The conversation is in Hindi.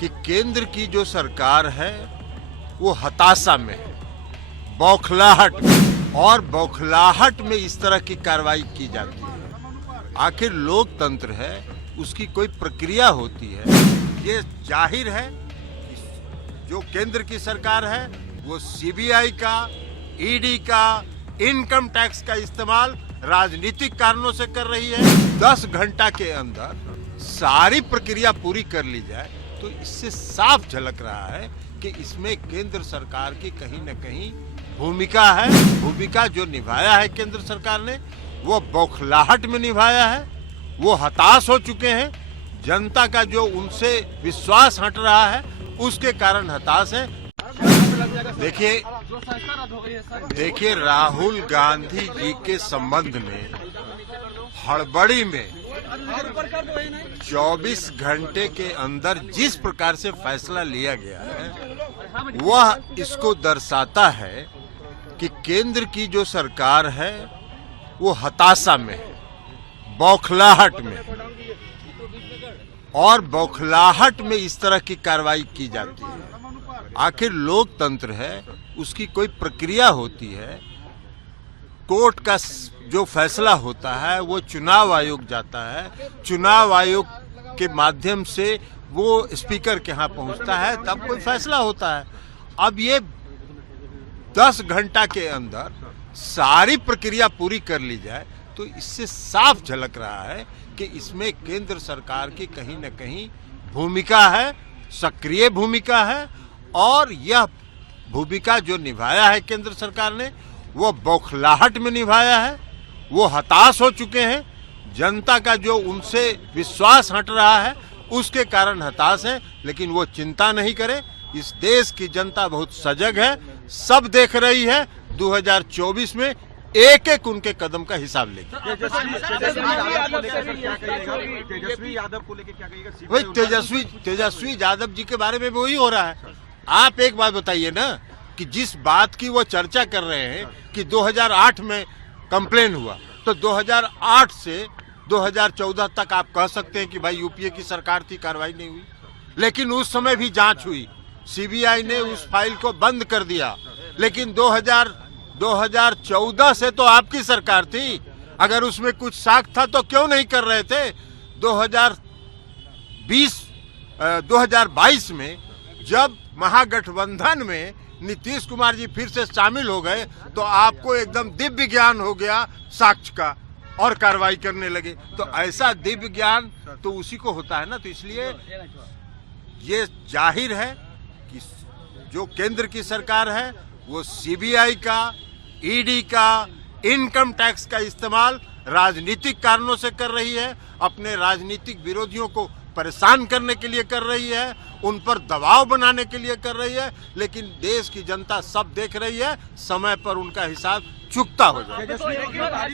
कि केंद्र की जो सरकार है वो हताशा में है, बौखलाहट, और बौखलाहट में इस तरह की कार्रवाई की जाती है। आखिर लोकतंत्र है, उसकी कोई प्रक्रिया होती है। ये जाहिर है कि जो केंद्र की सरकार है वो सीबीआई का, ईडी का, इनकम टैक्स का इस्तेमाल राजनीतिक कारणों से कर रही है। 10 घंटा के अंदर सारी प्रक्रिया पूरी कर ली जाए तो इससे साफ झलक रहा है कि इसमें केंद्र सरकार की कहीं न कहीं भूमिका है। भूमिका जो निभाया है केंद्र सरकार ने वो बौखलाहट में निभाया है। वो हताश हो चुके हैं। जनता का जो उनसे विश्वास हट रहा है उसके कारण हताश है। देखिए राहुल गांधी जी के संबंध में हड़बड़ी में 24 घंटे के अंदर जिस प्रकार से फैसला लिया गया है वह इसको दर्शाता है कि केंद्र की जो सरकार है वो हताशा में है, बौखलाहट में, और बौखलाहट में इस तरह की कार्रवाई की जाती है। आखिर लोकतंत्र है, उसकी कोई प्रक्रिया होती है। कोर्ट का जो फैसला होता है वो चुनाव आयोग जाता है, चुनाव आयोग के माध्यम से वो स्पीकर के यहाँ पहुँचता है, तब कोई फैसला होता है। अब ये 10 घंटा के अंदर सारी प्रक्रिया पूरी कर ली जाए तो इससे साफ झलक रहा है कि इसमें केंद्र सरकार की कहीं न कहीं भूमिका है, सक्रिय भूमिका है, और यह भूमिका जो निभाया है केंद्र सरकार ने वो बौखलाहट में निभाया है। वो हताश हो चुके हैं। जनता का जो उनसे विश्वास हट रहा है उसके कारण हताश है। लेकिन वो चिंता नहीं करें, इस देश की जनता बहुत सजग है, सब देख रही है। 2024 में एक एक उनके कदम का हिसाब लेगी। वही तेजस्वी यादव जी के बारे में वही हो रहा है। आप एक बात बताइए ना कि जिस बात की वो चर्चा कर रहे हैं कि 2008 में कंप्लेन हुआ तो 2008 से 2014 तक आप कह सकते हैं कि भाई यूपीए की सरकार थी, कार्रवाई नहीं हुई। लेकिन उस समय भी जांच हुई, सीबीआई ने उस फाइल को बंद कर दिया। लेकिन 2014 से तो आपकी सरकार थी, अगर उसमें कुछ साख था तो क्यों नहीं कर रहे थे? 2022 में जब महागठबंधन में नीतीश कुमार जी फिर से शामिल हो गए तो आपको एकदम दिव्य ज्ञान हो गया साक्ष्य का और कार्रवाई करने लगे। तो ऐसा दिव्य ज्ञान तो उसी को होता है ना। तो इसलिए ये जाहिर है कि जो केंद्र की सरकार है वो सीबीआई का, ईडी का, इनकम टैक्स का इस्तेमाल राजनीतिक कारणों से कर रही है, अपने राजनीतिक विरोधियों को परेशान करने के लिए कर रही है, उन पर दबाव बनाने के लिए कर रही है। लेकिन देश की जनता सब देख रही है, समय पर उनका हिसाब चुकता हो जाए।